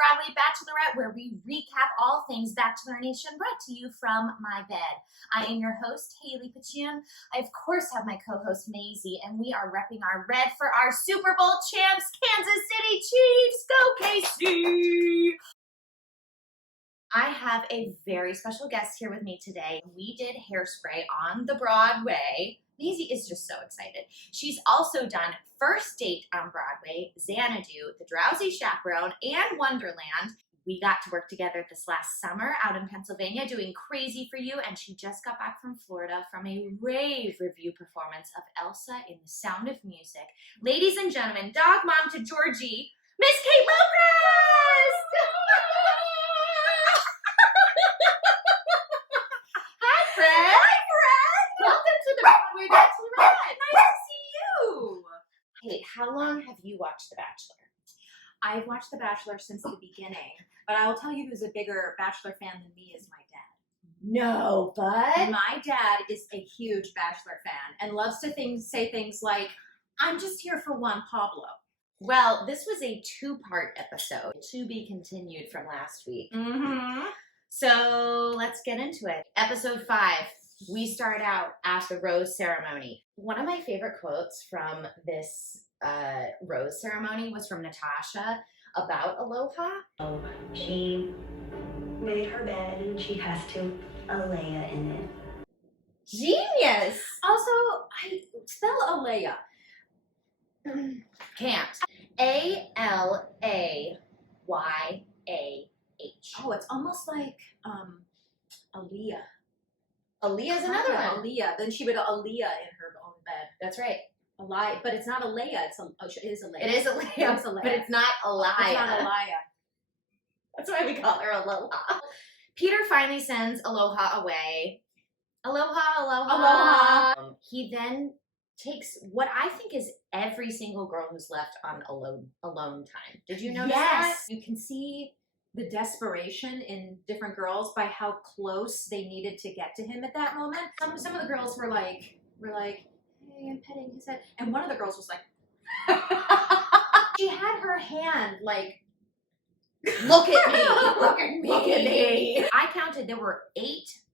Broadway Bachelorette, where we recap all things Bachelor Nation, brought to you from my bed. I am your host, Hayley Podschun. I, of course, have my co-host, Maisie, and we are repping our red for our Super Bowl champs, Kansas City Chiefs. Go, KC! I have a very special guest here with me today. We did Hairspray on the Broadway. Maisie is just so excited. She's also done First Date on Broadway, Xanadu, The Drowsy Chaperone, and Wonderland. We got to work together this last summer out in Pennsylvania doing Crazy for You, and she just got back from Florida from a rave review performance of Elsa in The Sound of Music. Ladies and gentlemen, dog mom to Georgie, Miss Kate Lopez! Hi, Fred! Welcome to the Broadway Bachelorette. Nice to see you. Hey, how long have you watched The Bachelor? I've watched The Bachelor since the beginning, but I will tell you who's a bigger Bachelor fan than me is my dad. No, bud. My dad is a huge Bachelor fan and loves to say things like, I'm just here for Juan Pablo. Well, this was a two-part episode to be continued from last week. Mm-hmm. So let's get into it. Episode 5. We start out at the rose ceremony. One of my favorite quotes from this rose ceremony was from Natasha about Aloha. She made her bed and she has to Alea in it. Genius! Also, I spell Alea. Can't. Alayah. Oh, it's almost like Aaliyah. Aaliyah's another one. Aaliyah. Then she would Aaliyah in her own bed. That's right. Aliyah, but it's not Alea. It is Alea. It is Aaliyah, It's Alea. but it's not Aliyah. It's not Aliyah. That's why we call her Aloha. Peter finally sends Aloha away. Aloha, aloha. Aloha. He then takes what I think is every single girl who's left on alone time. Did you notice that? You can see the desperation in different girls by how close they needed to get to him at that moment. Some of the girls were like, hey, I'm petting his head. And one of the girls was like, she had her hand like, look at me, look at me, look at me. I counted there were 8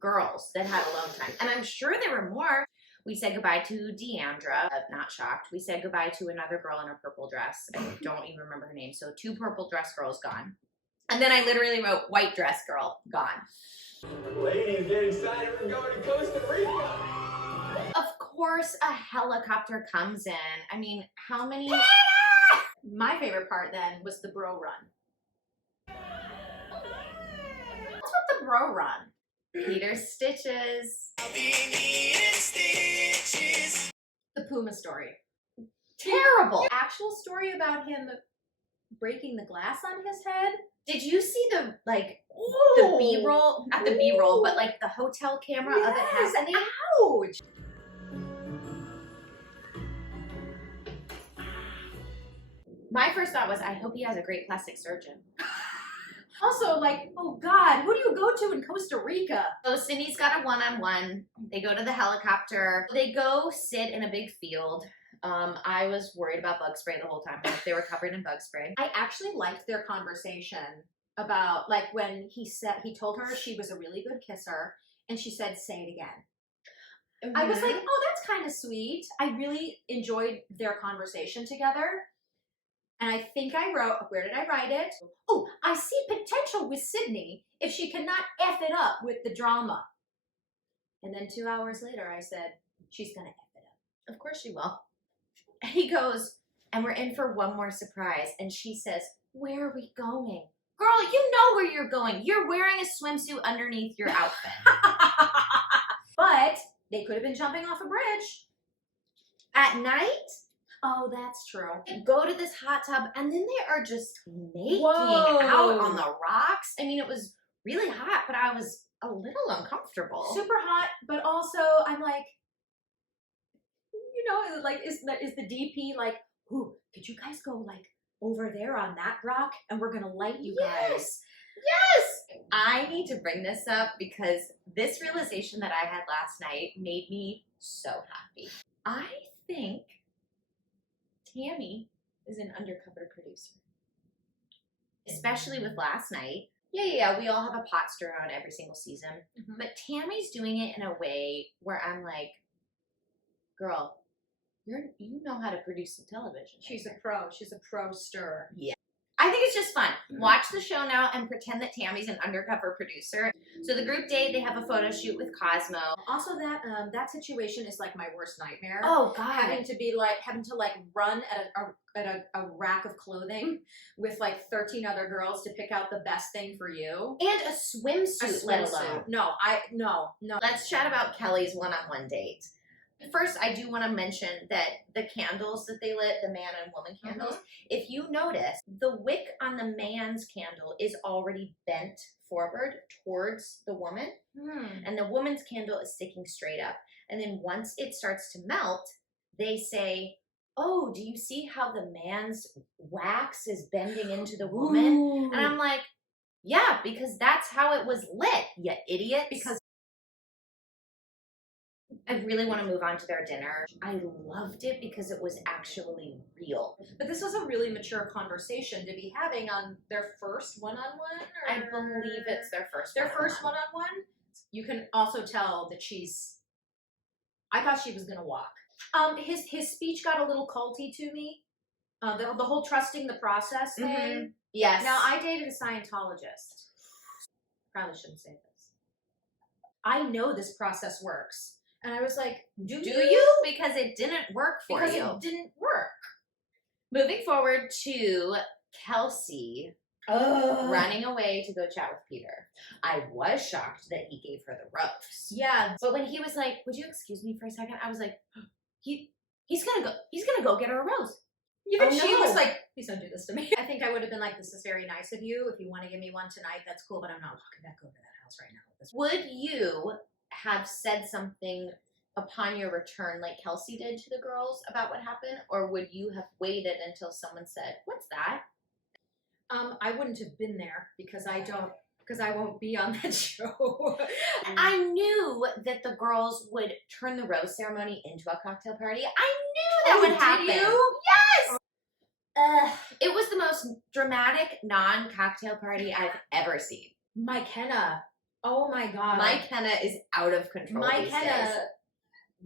girls that had alone time. And I'm sure there were more. We said goodbye to Deandra, not shocked. We said goodbye to another girl in a purple dress. I don't even remember her name. So 2 purple dress girls gone. And then I literally wrote white dress girl gone. Ladies, get excited. We're going to Costa Rica. Of course, a helicopter comes in. I mean, how many? My favorite part then was the bro run. What's with the bro run? Peter's stitches. The Puma story. Terrible. Actual story about him breaking the glass on his head. Did you see the the B-roll? Not the B-roll, but like the hotel camera of it happening? Ouch! My first thought was, I hope he has a great plastic surgeon. Also, like, oh God, who do you go to in Costa Rica? So Sydney's got a one-on-one. They go to the helicopter. They go sit in a big field. I was worried about bug spray the whole time. Like they were covered in bug spray. I actually liked their conversation about, like, when he told her she was a really good kisser, and she said, say it again. I was like, oh, that's kind of sweet. I really enjoyed their conversation together. And I think I wrote, where did I write it? Oh, I see potential with Sydney if she cannot F it up with the drama. And then 2 hours later, I said, she's going to F it up. Of course she will. He goes, and we're in for one more surprise. And she says, where are we going? Girl, you know where you're going. You're wearing a swimsuit underneath your outfit. But they could have been jumping off a bridge. At night? Oh, that's true. Go to this hot tub, and then they are just making Whoa. out on the rocks. I mean, it was really hot, but I was a little uncomfortable. Super hot, but also I'm like, you know, like, is the DP like, ooh, could you guys go like over there on that rock, and we're gonna light you guys? Yes! I need to bring this up because this realization that I had last night made me so happy. I think Tammy is an undercover producer. especially with last night. Yeah, we all have a pot stirrer on every single season. Mhm. But Tammy's doing it in a way where I'm like, girl, you know how to produce some television. She's a pro. She's a pro stirrer. Yeah. I think it's just fun. Watch the show now and pretend that Tammy's an undercover producer. So the group date, they have a photo shoot with Cosmo. Also, that situation is like my worst nightmare. Oh, God. Having to run at a rack of clothing with like 13 other girls to pick out the best thing for you. And a swimsuit, let alone. No. Let's chat about Kelly's one-on-one date. First, I do want to mention that the candles that they lit, the man and woman candles, if you notice, the wick on the man's candle is already bent forward towards the woman, and the woman's candle is sticking straight up. And then once it starts to melt, they say, oh, do you see how the man's wax is bending into the woman? Ooh. And I'm like, yeah, because that's how it was lit, you idiot. Because I really want to move on to their dinner. I loved it because it was actually real. But this was a really mature conversation to be having on their first one-on-one. I believe it's their first first one-on-one. You can also tell that I thought she was gonna walk. His speech got a little culty to me. The whole trusting the process thing. Yes. Now, I dated a Scientologist. Probably shouldn't say this. I know this process works. And I was like, do you? Because it didn't work for you. Because it didn't work. Moving forward to Kelsey running away to go chat with Peter. I was shocked that he gave her the rose. Yeah. But when he was like, would you excuse me for a second? I was like, he's gonna go get her a rose. Even she was like, please don't do this to me. I think I would have been like, this is very nice of you. If you want to give me one tonight, that's cool, but I'm not walking back over to that house right now. Would you have said something upon your return like Kelsey did to the girls about what happened? Or would you have waited until someone said, what's that? I wouldn't have been there because I won't be on that show. I knew that the girls would turn the rose ceremony into a cocktail party. I knew that would happen. Did you? Yes! It was the most dramatic non-cocktail party I've ever seen. McKenna. Oh my God. Mike Henna is out of control. Mike Henna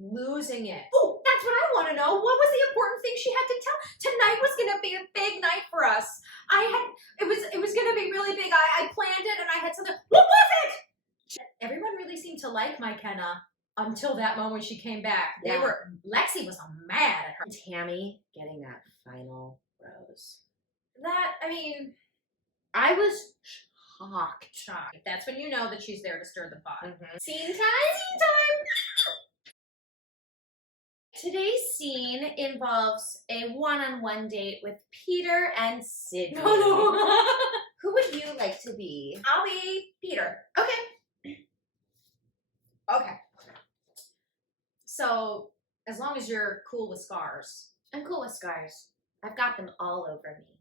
losing it. Oh, that's what I want to know. What was the important thing she had to tell? Tonight was going to be a big night for us. It was going to be really big. I planned it and I had something. What was it? Everyone really seemed to like Mike Henna until that moment she came back. Yeah. Lexi was mad at her. Tammy getting that final rose. I was Shocked. That's when you know that she's there to stir the pot. Scene time? Today's scene involves a one-on-one date with Peter and Sydney. No. Who would you like to be? I'll be Peter. Okay. So, as long as you're cool with scars. I'm cool with scars. I've got them all over me.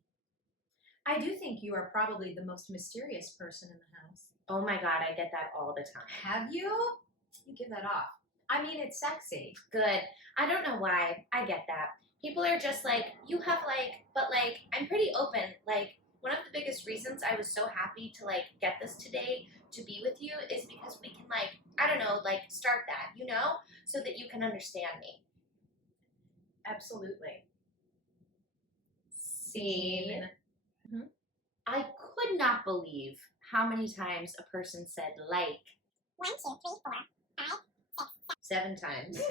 I do think you are probably the most mysterious person in the house. Oh my God, I get that all the time. Have you? You give that off. I mean, it's sexy. Good. I don't know why. I get that. People are just like, you have but I'm pretty open. Like, one of the biggest reasons I was so happy to get this today to be with you is because we can start that, so that you can understand me. Absolutely. Scene. I could not believe how many times a person said 1, 2, 3, 4, 5, 6, 7 times.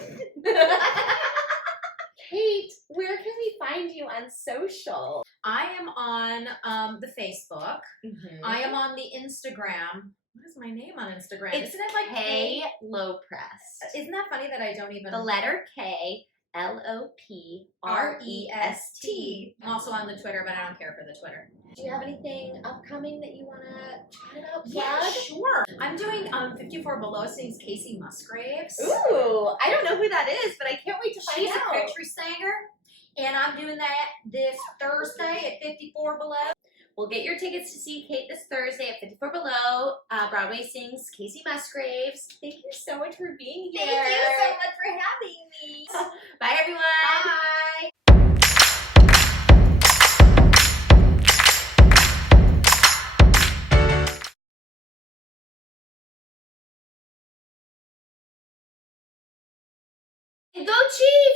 Kate, where can we find you on social? I am on the Facebook. I am on the Instagram. What is my name on Instagram? Isn't it Hey Low Press? Isn't that funny that I don't even... The letter K, LOPREST. I'm also on the Twitter, but I don't care for the Twitter. Do you have anything upcoming that you want to chat about? Yeah, sure. I'm doing 54 Below sings Casey Musgraves. Ooh, I don't know who that is, but I can't wait to find She's out. a country singer, and I'm doing that this Thursday at 54 Below. We'll get your tickets to see Kate this Thursday at 54 Below. Broadway sings Casey Musgraves. Thank you so much for being here. Thank you so much for having me. Bye, everyone. Bye. Go Chiefs!